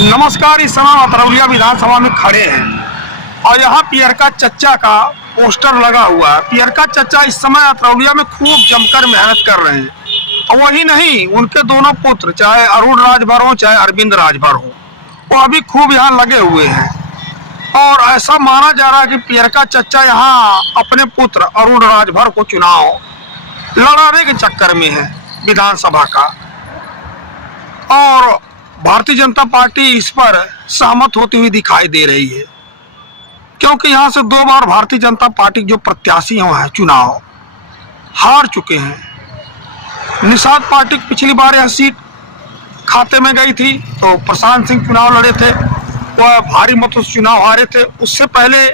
नमस्कार। इस समय अतरौलिया विधानसभा में खड़े हैं और यहाँ पियरका चच्चा का पोस्टर लगा हुआ है। पियरका चच्चा इस समय अतरौलिया में खूब जमकर मेहनत कर रहे हैं और वही नहीं, उनके दोनों पुत्र चाहे अरुण राजभर हो चाहे अरविंद राजभर हो, वो अभी खूब यहाँ लगे हुए हैं। और ऐसा माना जा रहा है कि पियरका चच्चा यहाँ अपने पुत्र अरुण राजभर को चुनाव लड़ाने के चक्कर में है विधानसभा का, और भारतीय जनता पार्टी इस पर सहमत होती हुई दिखाई दे रही है, क्योंकि यहाँ से 2 बार भारतीय जनता पार्टी जो प्रत्याशी हैं चुनाव हार चुके हैं। निषाद पार्टी पिछली बार यह सीट खाते में गई थी तो प्रशांत सिंह चुनाव लड़े थे, वह भारी मतों से चुनाव हारे थे। उससे पहले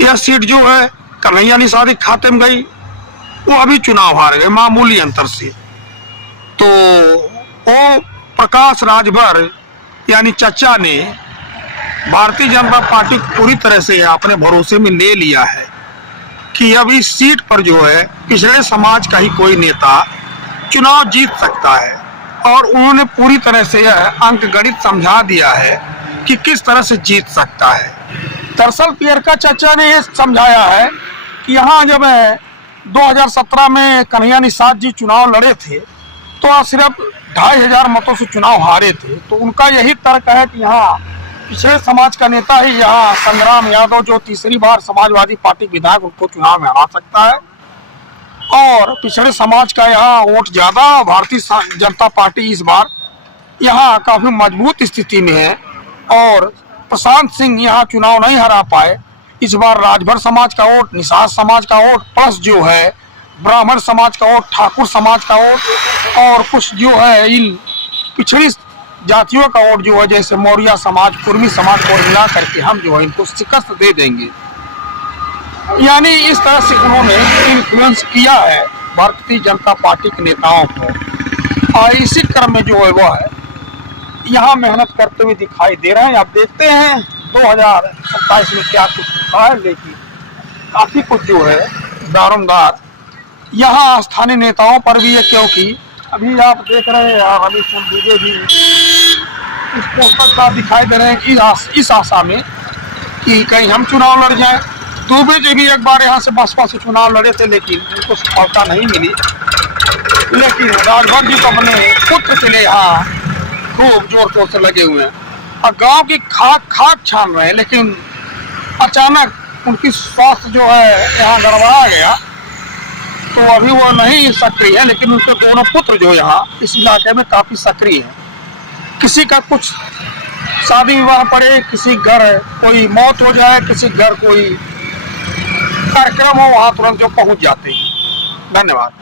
यह सीट जो है कन्हैया निषाद के खाते में गई, वो अभी चुनाव हार गए मामूली अंतर से। तो वो प्रकाश राजभर यानी चच्चा ने भारतीय जनता पार्टी पूरी तरह से अपने भरोसे में ले लिया है कि अब इस सीट पर जो है पिछड़े समाज का ही कोई नेता चुनाव जीत सकता है, और उन्होंने पूरी तरह से यह अंक गणित समझा दिया है कि किस तरह से जीत सकता है। दरअसल पियरका चच्चा ने यह समझाया है कि यहाँ जब 2017 में कन्हैया निषाद जी चुनाव लड़े थे तो सिर्फ 2500 मतों से चुनाव हारे थे। तो उनका यही तर्क है कि यहाँ पिछड़े समाज का नेता ही यहाँ संग्राम यादव जो तीसरी बार समाजवादी पार्टी विधायक उनको चुनाव में हरा सकता है, और पिछड़े समाज का यहाँ वोट ज्यादा। भारतीय जनता पार्टी इस बार यहाँ काफी मजबूत स्थिति में है और प्रशांत सिंह यहाँ चुनाव नहीं हरा पाए। इस बार राजभर समाज का वोट, निषाद समाज का वोट, प्लस जो है ब्राह्मण समाज का वोट, ठाकुर समाज का वोट, और कुछ जो है इन पिछड़ी जातियों का वोट जो है जैसे मौर्य समाज, कुर्मी समाज को मिला करके हम जो है इनको शिकस्त दे देंगे। यानी इस तरह से उन्होंने इन्फ्लुएंस किया है भारतीय जनता पार्टी के नेताओं को, और इसी क्रम में जो है वो है यहाँ मेहनत करते हुए दिखाई दे रहे हैं। आप देखते हैं 2027 में क्या कुछ होता है, लेकिन काफी कुछ जो है दारोमदार यहाँ स्थानीय नेताओं पर भी है, क्योंकि अभी आप देख रहे हैं अभी दुबे भी इस पोस्टर का दिखाई दे रहे हैं कि इस आशा में कि कहीं हम चुनाव लड़ जाएं। दुबे जी भी एक बार यहाँ से बसपा से चुनाव लड़े थे लेकिन उनको सफलता नहीं मिली, लेकिन राजभर जी तो अपने पुत्र के लिए यहाँ खूब जोर शोर से लगे हुए हैं और गांव की खाक छान रहे हैं। लेकिन अचानक उनकी स्वास्थ्य जो है यहाँ गड़बड़ा गया तो अभी वो नहीं सक्रिय है, लेकिन उनके दोनों पुत्र जो यहाँ इस इलाके में काफी सक्रिय हैं। किसी का कुछ शादी विवाह पड़े, किसी घर कोई मौत हो जाए, किसी घर कोई कार्यक्रम हो, वहां तुरंत जो पहुंच जाते हैं। धन्यवाद।